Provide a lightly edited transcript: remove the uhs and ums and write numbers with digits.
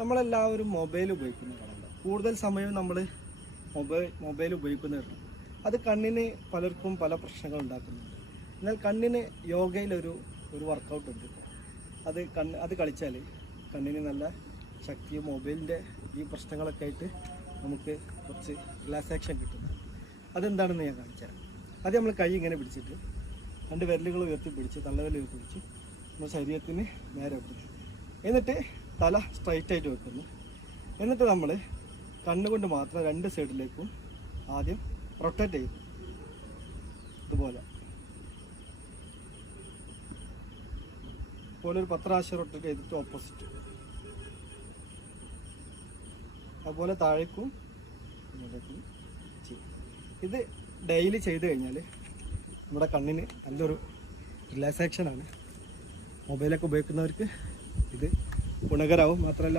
നമ്മളെല്ലാവരും മൊബൈൽ ഉപയോഗിക്കുന്നവരാണല്ലോ. കൂടുതൽ സമയം നമ്മൾ മൊബൈൽ ഉപയോഗിക്കുന്നവരാണ്. അത് കണ്ണിന് പലർക്കും പല പ്രശ്നങ്ങൾ ഉണ്ടാക്കുന്നുണ്ട്. എന്നാൽ കണ്ണിന് യോഗയിലൊരു വർക്കൗട്ട് ഉണ്ട്. അത് കളിച്ചാൽ കണ്ണിന് നല്ല ശക്തിയും മൊബൈലിൻ്റെ ഈ പ്രശ്നങ്ങളൊക്കെ ആയിട്ട് നമുക്ക് കുറച്ച് റിലാക്സേഷൻ കിട്ടുന്നു. അതെന്താണെന്ന് ഞാൻ കാണിച്ചുതരാം. അത് നമ്മൾ കൈ ഇങ്ങനെ പിടിച്ചിട്ട് 2 വിരലുകൾ ഉയർത്തി പിടിച്ച് തള്ളവിരൽ ഉയർത്തി പിടിച്ച് നമ്മുടെ ശരീരത്തിന് നേരെ വെക്കുന്നു. എന്നിട്ട് തല സ്ട്രൈറ്റ് ആയിട്ട് വെക്കുന്നു. എന്നിട്ട് നമ്മൾ കണ്ണുകൊണ്ട് മാത്രം 2 സൈഡിലേക്കും ആദ്യം റൊട്ടേറ്റ് ചെയ്യും. ഇതുപോലെ ഒരു 10 പ്രാവശ്യം റൊട്ടേറ്റ് ചെയ്തിട്ട് ഓപ്പോസിറ്റ്, അതുപോലെ താഴേക്കും ഇങ്ങോട്ടേക്കും ചെയ്യും. ഇത് ഡെയിലി ചെയ്ത് കഴിഞ്ഞാൽ നമ്മുടെ കണ്ണിന് നല്ലൊരു റിലാക്സേഷനാണ്. മൊബൈലൊക്കെ ഉപയോഗിക്കുന്നവർക്ക് ഇത് ഗുണകരമാവും. മാത്രമല്ല